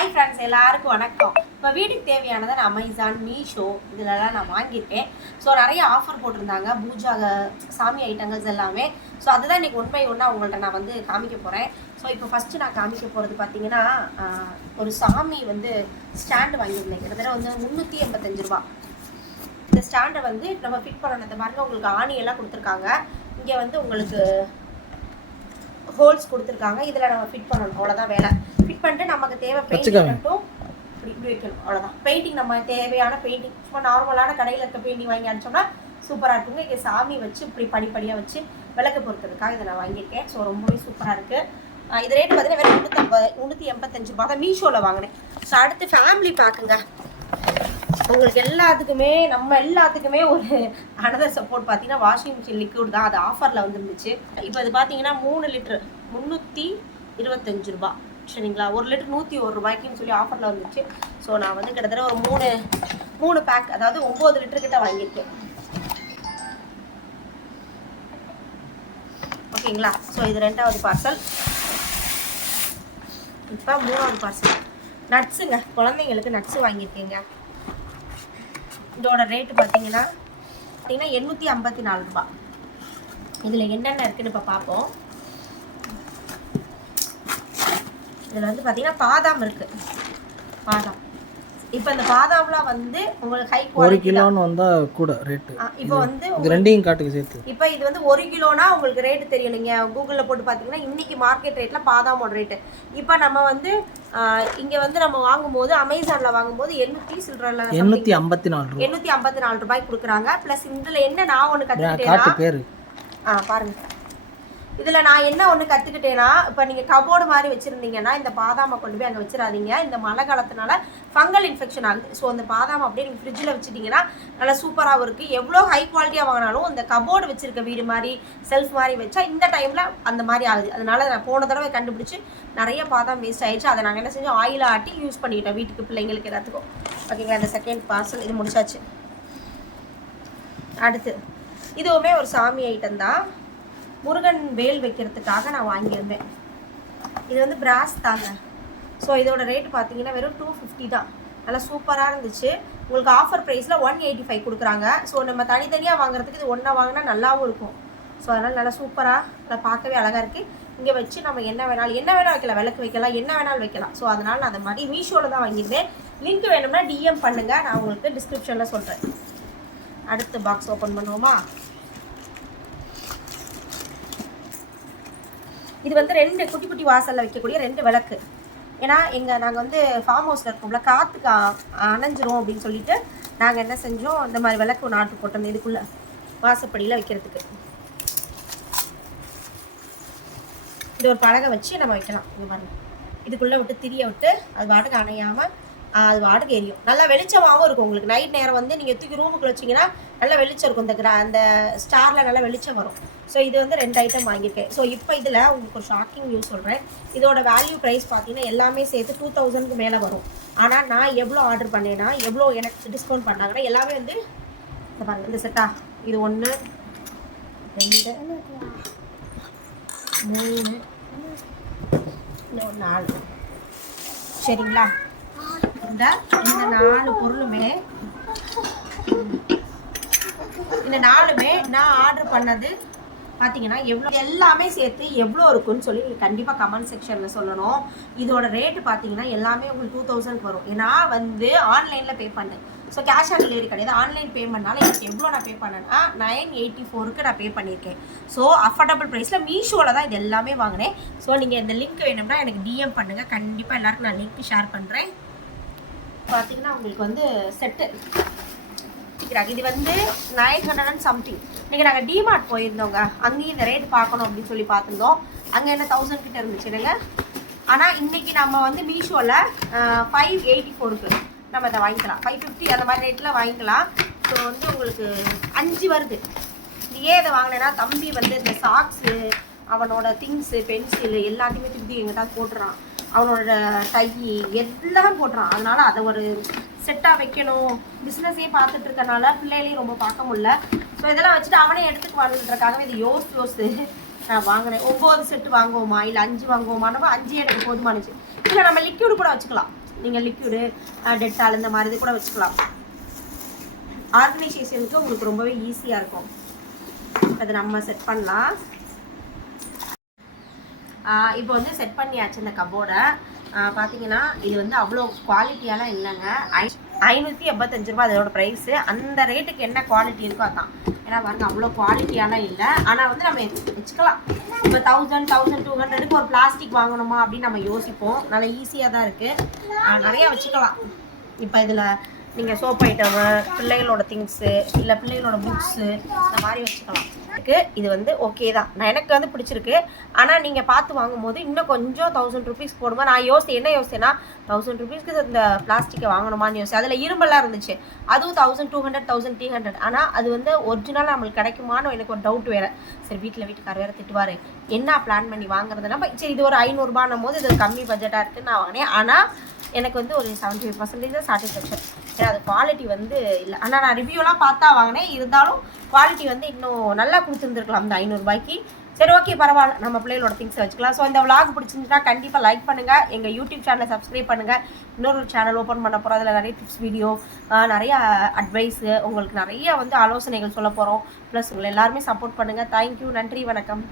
Hi friends, எல்லாருக்கும் வணக்கம். இப்போ வீட்டுக்கு தேவையானதை நான் அமேசான், மீஷோ இதிலலாம் நான் வாங்கியிருக்கேன். ஸோ நிறைய ஆஃபர் போட்டிருந்தாங்க பூஜா சாமி ஐட்டங்கள்ஸ் எல்லாமே. ஸோ அதுதான் இன்றைக்கி ஒன் பை ஒன்னாக உங்கள்கிட்ட நான் வந்து காமிக்க போகிறேன். ஸோ இப்போ ஃபஸ்ட்டு நான் காமிக்க போகிறது பார்த்தீங்கன்னா, ஒரு சாமி வந்து ஸ்டாண்டு வாங்கியிருந்தேன். கிட்டத்தட்ட வந்து 385 ரூபா. இந்த ஸ்டாண்டை வந்து நம்ம ஃபிட் பண்ணணும். இந்த மாதிரி உங்களுக்கு ஆணியெல்லாம் கொடுத்துருக்காங்க. இங்கே வந்து உங்களுக்கு ஹோல்ஸ் கொடுத்துருக்காங்க. இதில் நம்ம ஃபிட் பண்ணணும், அவ்வளோதான் வேலை. ஃபிட் பண்ணிட்டு நமக்கு தேவை பெயிண்டிங் மட்டும் இப்படி வைக்கணும், அவ்வளோதான். பெயிண்டிங் நம்ம தேவையான பெயிண்டிங் சும்மா நார்மலான கடையில் இருக்க பெயிண்டிங் வாங்கி அடிச்சோம்னா சூப்பராக இருக்குங்க. இங்கே சாமி வச்சு இப்படி படிப்படியாக வச்சு விளக்கு பொறுத்ததுக்காக இதை நான் வாங்கியிருக்கேன். ஸோ ரொம்பவே சூப்பராக இருக்குது. இது ரேட்டு பார்த்தீங்கன்னா வெறும் 385 ரூபா தான் மீஷோவில் வாங்கினேன். ஸோ அடுத்து ஃபேமிலி பேக்குங்க. உங்களுக்கு எல்லாத்துக்குமே நம்ம எல்லாத்துக்குமே ஒரு அனதர் சப்போர்ட் பார்த்தீங்கன்னா வாஷிங் மிஷின் லிக்விட் தான். அது ஆஃபரில் வந்துருந்துச்சு. இப்போ அது பார்த்தீங்கன்னா 3 லிட்டர் 325 ரூபா. சரிங்களா, 1 லிட்டர் 101 ரூபாய்க்குன்னு சொல்லி ஆஃபரில் வந்துச்சு. ஸோ நான் வந்து கிட்டத்தட்ட ஒரு 3 பேக், அதாவது 9 லிட்டர் கிட்ட வாங்கியிருக்கேன். ஓகேங்களா. ஸோ இது 2வது பார்சல். இப்போ 3வது பார்சல் நட்ஸுங்க. குழந்தைங்களுக்கு நட்ஸு வாங்கியிருக்கேங்க. இதோட ரேட்டு பார்த்தீங்கன்னா 854 ரூபா. இதில் என்னென்ன இருக்குன்னு இப்போ பார்ப்போம். இதில் வந்து பார்த்தீங்கன்னா பாதாம் இருக்குது. பாதாம் இப்போ இந்த பாதாம்லாம் வந்து உங்களுக்கு ஹை குவாலிட்டி. 1 கிலோன்னு வந்தால் கூட ரேட்டு. இப்போ வந்து இது ரெண்டையும் காட்டுக்கு சேர்த்து. இப்போ இது வந்து 1 கிலோனா உங்களுக்கு ரேட்டு தெரியும். நீங்கள் கூகுளில் போட்டு பார்த்தீங்கன்னா இன்றைக்கி மார்க்கெட் ரேட்டில் பாதாமோட ரேட்டு. இப்போ நம்ம வந்து இங்கே வந்து நம்ம வாங்கும்போது அமேசானில் வாங்கும்போது 854 ரூபாய்க்கு கொடுக்குறாங்க. ப்ளஸ் இதில் என்ன நான் ஒன்று கற்றுக்கிட்டேன் பாருங்கள். இதில் நான் என்ன ஒன்று கற்றுக்கிட்டேன்னா, இப்போ நீங்கள் கபோர்டு மாதிரி வச்சுருந்தீங்கன்னா இந்த பாதாமை கொண்டு போய் அங்கே வச்சிடாதீங்க. இந்த மழை காலத்தினால ஃபங்கல் இன்ஃபெக்ஷன் ஆகுது. ஸோ அந்த பாதாம் அப்படியே நீங்கள் ஃப்ரிட்ஜில் வச்சுட்டிங்கன்னா நல்லா சூப்பராகவும் இருக்குது. எவ்வளோ ஹை குவாலிட்டியாக வாங்கினாலும் இந்த கபோர்டு வச்சுருக்க வீடு மாதிரி செல்ஃப் மாதிரி வச்சா இந்த டைமில் அந்த மாதிரி ஆகுது. அதனால நான் போன தடவை கண்டுபிடிச்சி நிறைய பாதாம் வேஸ்ட் ஆகிடுச்சு. அதை நாங்கள் என்ன செஞ்சோம், ஆயில் ஆட்டி யூஸ் பண்ணிக்கிட்டோம் வீட்டுக்கு, பிள்ளைங்களுக்கு எல்லாத்துக்கும். ஓகேங்களா. இந்த செகண்ட் பார்சல் இது முடிச்சாச்சு. அடுத்து இதுவுமே ஒரு சாமி ஐட்டம் தான். முருகன் வேல் வைக்கிறதுக்காக நான் வாங்கியிருந்தேன். இது வந்து பிராஸ் தாங்க. ஸோ இதோட ரேட்டு பார்த்தீங்கன்னா வெறும் 250 தான். நல்லா சூப்பராக இருந்துச்சு. உங்களுக்கு ஆஃபர் ப்ரைஸில் 185 கொடுக்குறாங்க. ஸோ நம்ம தனித்தனியாக வாங்குறதுக்கு இது ஒன்றா வாங்கினா நல்லாவும் இருக்கும். ஸோ அதனால் நல்லா சூப்பராக நல்லா பார்க்கவே அழகாக இருக்குது. இங்கே வச்சு நம்ம என்ன வேணாலும் வைக்கலாம், விளக்கு வைக்கலாம், என்ன வேணாலும் வைக்கலாம். ஸோ அதனால் நான் அந்த மாதிரி மீஷோவில் தான் வாங்கியிருந்தேன். லிங்க் வேணும்னா டிஎம் பண்ணுங்கள், நான் உங்களுக்கு டிஸ்கிரிப்ஷனில் சொல்கிறேன். அடுத்த பாக்ஸ் ஓப்பன் பண்ணுவோமா. இது வந்து 2 குட்டி குட்டி வாசலில் வைக்கக்கூடிய 2 விளக்கு. ஏன்னா நாங்கள் வந்து ஃபார்ம் ஹவுஸில் இருக்கோம்ல, காற்றுக்கு அணைஞ்சிரும் அப்படின்னு சொல்லிட்டு நாங்கள் என்ன செஞ்சோம், இந்த மாதிரி விளக்கு ஒன்று ஆர்டர் போட்டோம் இதுக்குள்ளே வாசப்படியில் வைக்கிறதுக்கு. இது ஒரு பலகை வச்சு நம்ம வைக்கலாம். இது பாருங்க, இதுக்குள்ளே விட்டு திரிய விட்டு அது வாட்டுக்கு அணையாமல் அது வாட்டுக்கு எரியும். நல்லா வெளிச்சமாகவும் இருக்கும். உங்களுக்கு நைட் நேரம் வந்து நீங்கள் தூக்கி ரூமுக்குள்ள வச்சிங்கன்னா நல்லா வெளிச்சம் இருக்கும். அந்த ஸ்டாரில் நல்லா வெளிச்சம் வரும். ஸோ இது வந்து 2 ஐட்டம் வாங்கியிருக்கேன். ஸோ இப்போ இதில் உங்களுக்கு ஒரு ஷாக்கிங் நியூஸ் சொல்கிறேன். இதோட வேல்யூ ப்ரைஸ் பார்த்தீங்கன்னா எல்லாமே சேர்த்து 2000க்கு மேலே வரும். ஆனால் நான் எவ்வளோ ஆர்டர் பண்ணேன்னா, எவ்வளோ எனக்கு டிஸ்கவுண்ட் பண்ணாங்கன்னா, எல்லாமே வந்து இந்த பாருங்கள், இந்த செட்டா இது 1 2 3 4 சரிங்களா. இந்த 4 பொருளுமே நான் ஆர்டர் பண்ணது பார்த்தீங்கன்னா எவ்வளோ, எல்லாமே சேர்த்து எவ்வளோ இருக்குன்னு சொல்லி நீங்கள் கண்டிப்பாக கமெண்ட் செக்ஷனில் சொல்லணும். இதோட ரேட்டு பார்த்தீங்கன்னா எல்லாமே உங்களுக்கு 2000 வரும். நான் வந்து ஆன்லைனில் பே பண்ணேன். ஸோ கேஷ் ஆன் டெலிவரி கிடையாது, ஆன்லைன் பேமெண்ட்னால எனக்கு எவ்வளோ நான் பே பண்ணேன்னா 984க்கு நான் பே பண்ணியிருக்கேன். ஸோ அஃபோர்டபுள் ப்ரைஸில் மீஷோவில் தான் இது எல்லாமே வாங்கினேன். ஸோ நீங்கள் இந்த லிங்க் வேணும்னா எனக்கு டிஎம் பண்ணுங்கள், கண்டிப்பாக எல்லாருக்கும் நான் லிங்க் ஷேர் பண்ணுறேன். பார்த்தீங்கன்னா உங்களுக்கு வந்து செட்டு இது வந்து 900 சம்திங். இன்றைக்கி நாங்கள் டிமார்ட் போயிருந்தோங்க, அங்கேயும் இந்த ரேட் பார்க்கணும் அப்படின்னு சொல்லி பார்த்துருந்தோம். அங்கே என்ன 1000 கிட்ட இருந்துச்சு இல்லைங்க. ஆனால் இன்றைக்கி நம்ம வந்து மீஷோவில் 584க்கு நம்ம இதை வாங்கிக்கலாம். 550 அந்த மாதிரி ரேட்டில் வாங்கிக்கலாம். ஸோ வந்து உங்களுக்கு 5 வருது. இது ஏன் இதை வாங்கினேன்னா, தம்பி வந்து இந்த சாக்ஸு, அவனோட திங்ஸு, பென்சிலு எல்லாத்தையுமே திருப்பி எங்கிட்ட போட்டுறான். அவனோட டை எல்லாம் போட்டுறான். அதனால் அதை ஒரு செட்டாக வைக்கணும். பிஸ்னஸே பார்த்துட்டு இருக்கனால பிள்ளைகளையும் ரொம்ப பார்க்க முடியல. ஸோ இதெல்லாம் வச்சுட்டு அவனே எடுத்துக்குவான்றதுக்காகவே இது யோசிச்சு நான் வாங்கினேன். 9 செட்டு வாங்குவோமா இல்லை 5 வாங்குவோமா? நம்ம 5 எனக்கு போதுமானுச்சு. இல்லை நம்ம லிக்விடு கூட வச்சுக்கலாம். நீங்கள் லிக்விடு டெட்டால் இந்த மாதிரி இது கூட வச்சுக்கலாம். ஆர்கனைசேஷனுக்கு உங்களுக்கு ரொம்பவே ஈஸியாக இருக்கும். அது நம்ம செட் பண்ணலாம். இப்போ வந்து செட் பண்ணியாச்சு இந்த கபோர்டை. பார்த்தீங்கன்னா இது வந்து அவ்வளோ குவாலிட்டியெல்லாம் இல்லைங்க. 585 ரூபா அதோட ப்ரைஸு. அந்த ரேட்டுக்கு என்ன குவாலிட்டி இருக்கோ அதான். ஏன்னா பாருங்க அவ்வளோ குவாலிட்டியெல்லாம் இல்லை. ஆனால் வந்து நம்ம வச்சுக்கலாம். இப்போ 1000 1200க்கு ஒரு பிளாஸ்டிக் வாங்கணுமா அப்படின்னு நம்ம யோசிப்போம். நல்லா ஈஸியாக தான் இருக்குது. நிறையா வச்சுக்கலாம். இப்போ இதில் நீங்கள் சோப் ஐட்டமு, பிள்ளைகளோட திங்ஸு, இல்லை பிள்ளைகளோட புக்ஸு இந்த மாதிரி வச்சுக்கலாம். இது வந்து ஓகே தான், எனக்கு வந்து பிடிச்சிருக்கு. ஆனால் நீங்கள் பார்த்து வாங்கும்போது இன்னும் கொஞ்சம் 1000 ருபீஸ் போடுமா. நான் என்ன யோசிச்சேன்னா 1000 ருபீஸ்க்கு இந்த பிளாஸ்டிக்கை வாங்கணுமான்னு யோசிச்சேன். அதில் இரும்பெல்லாம் இருந்துச்சு, அதுவும் 1200 1300. ஆனால் அது வந்து ஒரிஜினலாக நம்மளுக்கு கிடைக்குமான்னு எனக்கு ஒரு டவுட் வேறு. சரி வீட்டுக்கார் வேறு திட்டுவார், என்ன பிளான் பண்ணி வாங்குறதுனா. சரி இது ஒரு 500 போது இது கம்மி பட்ஜெட்டாக இருக்குதுன்னு நான் வாங்கினேன். ஆனால் எனக்கு வந்து ஒரு 75% சாட்டிஸ்ஃபேக்ஷன். ஏன்னா அது குவாலிட்டி வந்து இல்லை. ஆனால் நான் ரிவ்யூலாம் பார்த்தா வாங்கினேன். இருந்தாலும் குவாலிட்டி வந்து இன்னும் நல்லா கொடுத்துருந்துருக்கலாம் இந்த 500 ரூபாய்க்கு. சரி ஓகே பரவாயில்ல, நம்ம பிள்ளைகளோட திங்ஸை வச்சுக்கலாம். ஸோ இந்த விளாக் பிடிச்சிருந்துச்சுன்னா கண்டிப்பாக லைக் பண்ணுங்கள். எங்கள் யூடியூப் சேனலை சப்ஸ்கிரைப் பண்ணுங்கள். இன்னொரு சேனல் ஓப்பன் பண்ண போகிறோம். அதில் நிறைய டிப்ஸ் வீடியோ, நிறைய அட்வைஸு, உங்களுக்கு நிறைய வந்து ஆலோசனைகள் சொல்ல போகிறோம். ப்ளஸ் உங்களை எல்லாருமே சப்போர்ட் பண்ணுங்கள். தேங்க்யூ, நன்றி, வணக்கம்.